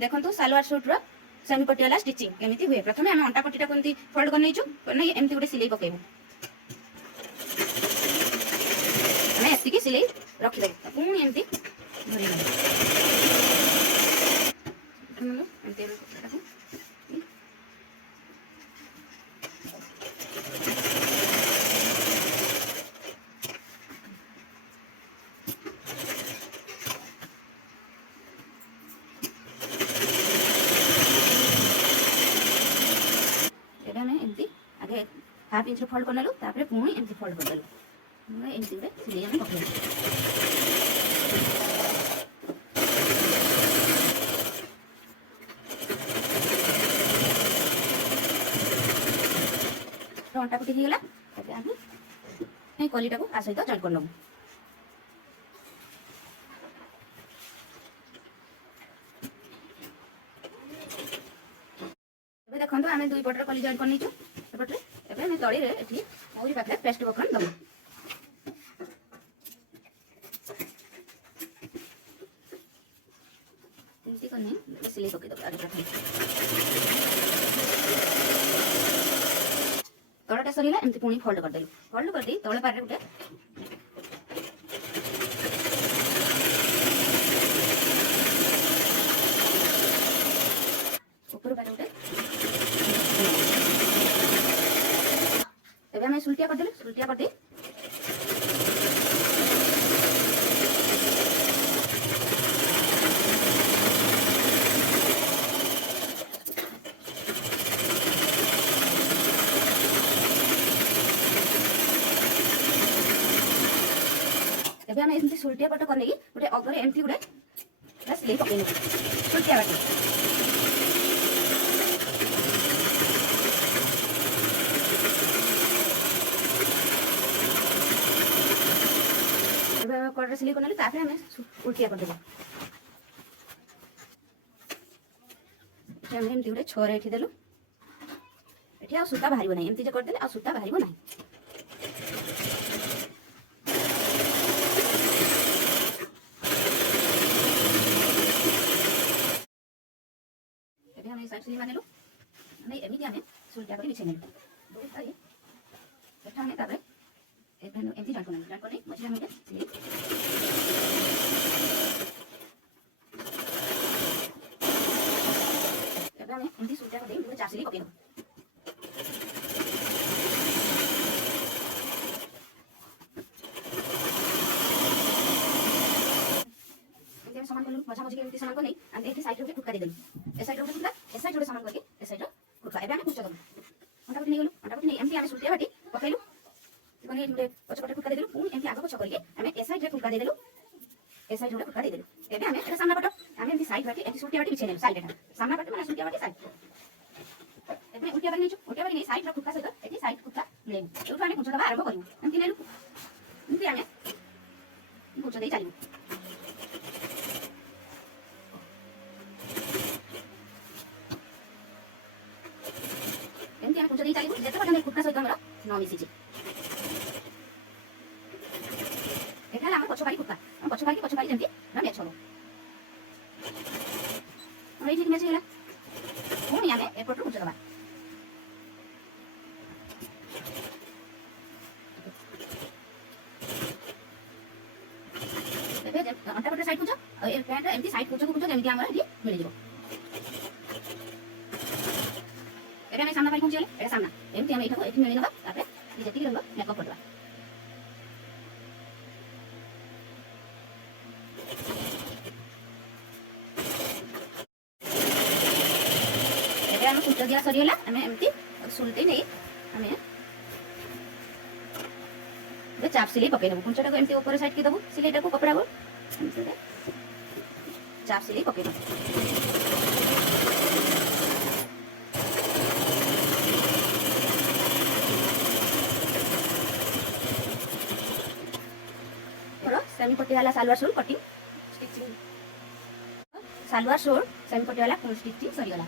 देखो सालवार सूट रो सेमी पट्टी वाला स्टिचिंग केमिति हुए। प्रथम आम अंटा पट्टी को फोल्ड कर नहीं एमती गोटे सिलाई पकेबू आम एति सिलाई रखिदे पुणी एमती आगे हाफ इंच फोल्ड करनेलु तापर पुणी एमती फोल्ड करदेलु एमती गोटे सिलाई आम पकेलु। अंटा पट्टी होगा आम कलीटा को आ सहित जॉइन कर नबू। देखो आम दुई पटर कली जॉइन कर नहीं एपटे एवं तली ये मौरी पाखे पेस्ट बकन दबू एमती करनी सिलाई पकईदेव आगे प्रथम तलटा सरीला एमती पुणी फोल्ड करदेलु फोल्ड कर दी तले पारे गोटे ऊपर पारे गोटे एबे हमें सुलटिया कर देलु सुलटिया कर दी एबे हमें एमती सुलटिया पट करने गोटे अगरे एमती गोटे सिलाई पकई सुलटिया बाटी कड़े सिलाई करने तापर आम उल्टिया करदेव एमती गोटे छर ये देलु ये सूता बाहर ना एमती करदे आ सूता बाहर ना साइड सिलाई मानेलु एमती आम सुलटिया कर बिछे नेलु एमती जॉइन करने मझे आम सिलाई आम एमती सुलटिया कर गोटे चार सिलाई पकईदेव सामान कलु मझा मझी एमती सामान को नहीं आम ये साइड रे खुटका देदेलु ए साइड रे खुटका ए साइड रे सामान करके ए साइड रे खुटका एबे आम कुच दबु अंटा पट्टी नहीं गलु अंटा पट्टी नहीं एमती आम सुलटिया बाटी पकईलु कोनी ये पछ पटे खुटका देदेलु पुणी एमती आगो पछ करके आम ए साइड रे खुटका देदेलु ए साइड रे खुटका देदेलु एबे आम एटा सामना पट आम एमती साइड बाटी एमती सुलटिया बाटी बिछे नेलु साइड एटा सामना पट माने सुलटिया बाटी साइड एबे उल्टिया बाटी नहीं उल्टिया बाटी नहीं साइड रे खुटका सहित एटी साइड खुटका लेबु एठु आम कुच दबा आरंभ करिवु एमती नेलु एमती आम कुच देई चलिवु एमती आम कुच देई चलिवु जेते पटने खुटका सहित हमर न मिसिछि एटा आम पछ पारी खुटका हम पछ पारी जेमती ना मैच हो हम एठी मैच होला पुणी आम एपट कुच दबा अंटा पटे साइड कुच ए पैंट एमती साइड कुच जेमती हमर एठी मिल जिवो एबे हम सामना पाई पहुंची गले एटा सामना एमती हम एठा एठी मिल नबा तापर ई जेती रंग मेकअप करबा एबे हम सुलट दिया सरी होला हम एमती सुलटी नहीं हम बे चाप सिलाई पकई देबो कुंचटा को एमती ऊपर साइड के देबो सिलाईटा को कपड़ा को चाप सिलाई पकई देबो सेमी पट्टी वाला salwar suit cutting stitching salwar suit semi पट्टी वाला स्टिचिंग सरीगला।